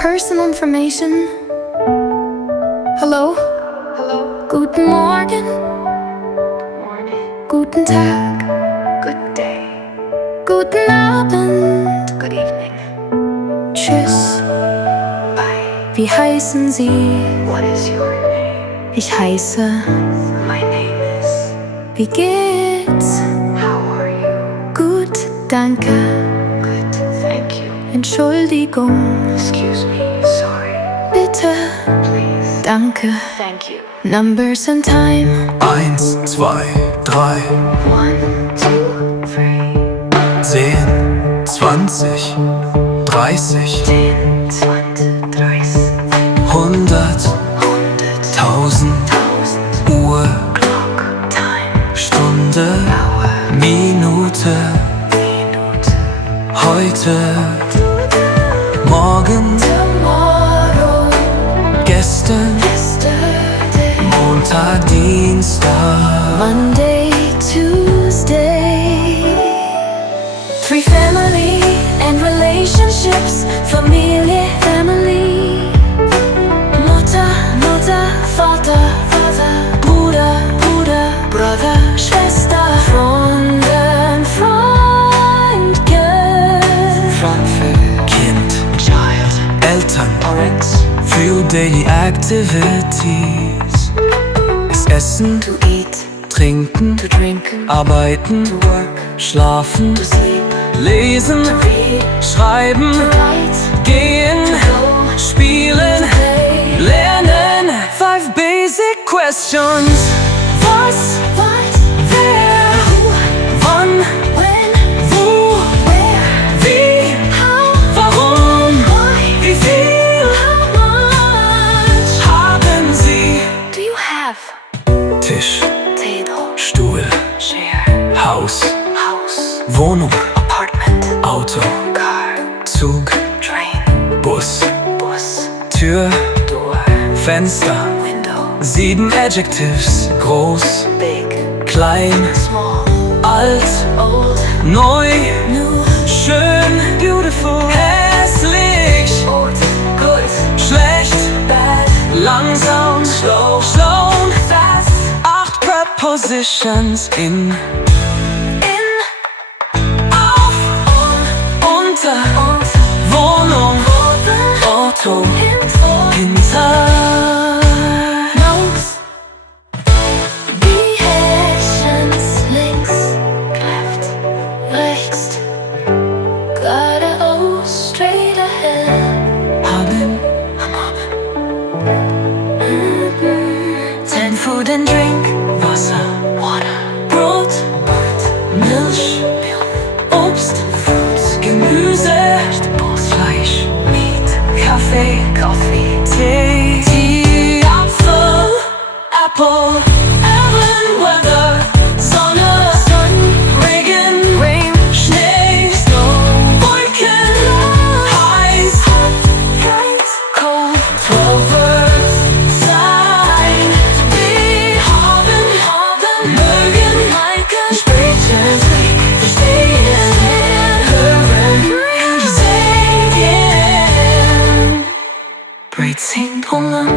personal information. Hello? Hello. Guten Morgen. Morning. Guten Tag. Good day. Guten Abend. Good evening. Tschüss. Bye. Wie heißen Sie? What is your name? Ich heiße. My name is. Wie geht's? How are you? Gut, danke. Good. Thank you. Entschuldigung. Excuse me. Sorry. Bitte. Please. Danke. Thank you. Numbers and time. 1, 2, 3, 1, 2, 3. 10, 20, 30, 10, 20, 30. 100, 100. 1000, 1000. Uhr, Clock. Time. Stunde, Hour. Minute, Minute. heute, morgen, Tomorrow. gestern, Yesterday. Montag, Dienstag. Monday, Tuesday. 3 family and relationships. Familie, family. Mutter, Mutter, Vater, Vater. Bruder, Bruder, Brother, Schwester. Freundin, Freund, Girl. Front foot. Kind, Child. Eltern, Parents. für Daily Activities. Es Essen, To eat. Trinken, To drink. Arbeiten, To work. Schlafen, To sleep. Lesen, To read. Schreiben, To write. Gehen, Go. Spielen, Play. Lernen. 5 basic questions. Was, What? wer, Who? wann, When? wo, Where? wie, How? warum, Why? wie viel How much? haben Sie? Do you have? Tisch, Table. Stuhl, Share. Haus, House. Wohnung, Apartment. Auto, Car. Zug, Train. Bus, Bus. Tür, Door. Fenster. Window. 7 Adjectives. Groß, Big. klein, Small. alt, Old. neu, New. schön, beautiful, hässlich, Old. Good. schlecht, Bad. langsam, slow, slow, fast. 8 Prepositions in, auf, unter, Wohnung, Auto, hinter. Mouse. Directions. Links. Left. Rechts. Geradeaus. Straight ahead. Haben, 10 food and drink. Wasser, Water. Brot. Milch, Obst. Fruits. Gemüse, Vegetables. Fleisch, Meat. Kaffee, Coffee. Tee, Tee. Apfel, Apple, Heaven, Weather, Sonne, Sun. Regen, Rain. Schnee, Snow. Wolken, heiß, Right. Cold. 12 Words, sein, to be, haben, mögen, Liken. sprechen, verstehen, hören, sehen. Braids, Pullen.